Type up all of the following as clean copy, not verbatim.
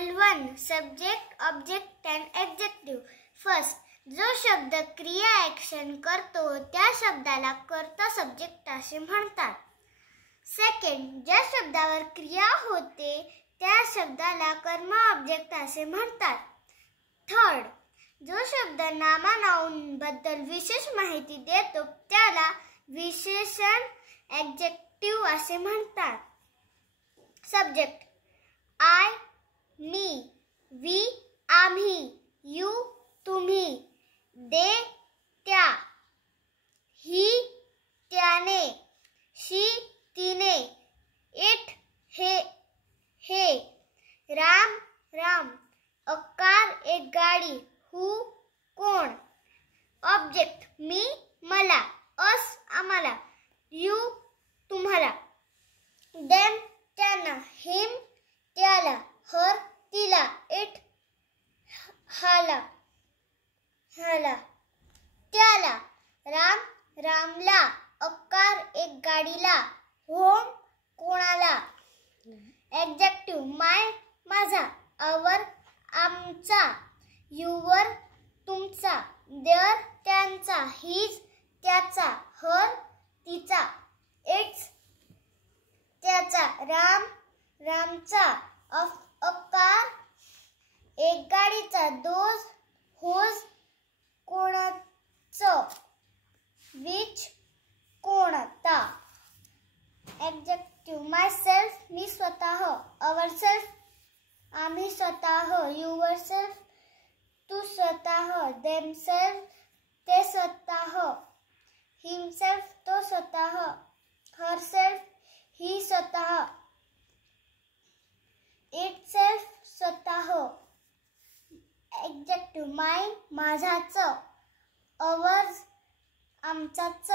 1. Subject, object and adjective. First, जो शब्द क्रिया ॲक्शन करतो त्या शब्दाला कर्ता सब्जेक्ट असे म्हणतात. सेकंड, ज्या शब्दावर क्रिया होते त्या शब्दाला कर्म ऑब्जेक्ट असे म्हणतात. थर्ड, जो शब्द नामानाऊन बद्दल विशेष माहिती देतो त्याला विशेषण ॲडजेक्टिव्ह असे म्हणतात. सब्जेक्ट, आय मी, वी आम्ही, यू तुम्ही, दे त्या, ही त्याने, शी तिने, इट हे, राम राम, अ कार एक गाडी, हू कोण. ऑब्जेक्ट, मी मला, अस आम्हाला, यू तुम्हाला, देम त्यांना, हिम त्याला, हर तिला, इट हाला त्याला, राम रामला, अ कार एक गाडीला, होम कोणाला. ॲडजेक्टिव्ह, माय माझा, आवर आमचा, युवर तुमचा, देअर त्यांचा, हिज त्याचा, हर तिचा, इट्स त्याचा, राम रामचा, अ कार एक गाडीचा, दोज होज कोणाचं, विच कोणता. ॲडजेक्टिव्ह, माय सेल्फ मी स्वतः, अवर सेल्फ आम्ही स्वतः, युवर सेल्फ तू स्वतः, देमसेल्फ ते स्वतः, हिमसेल्फ तो स्वतः, हरसेल्फ ही स्वतः, इटसेल्फ स्वतः. ॲडजेक्टिव्ह, माय माझाच, अवर्स आमचाच,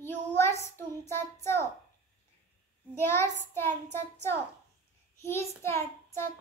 युवर्स तुमचाच, देअर्स त्यांचाच, हिज त्याचाच,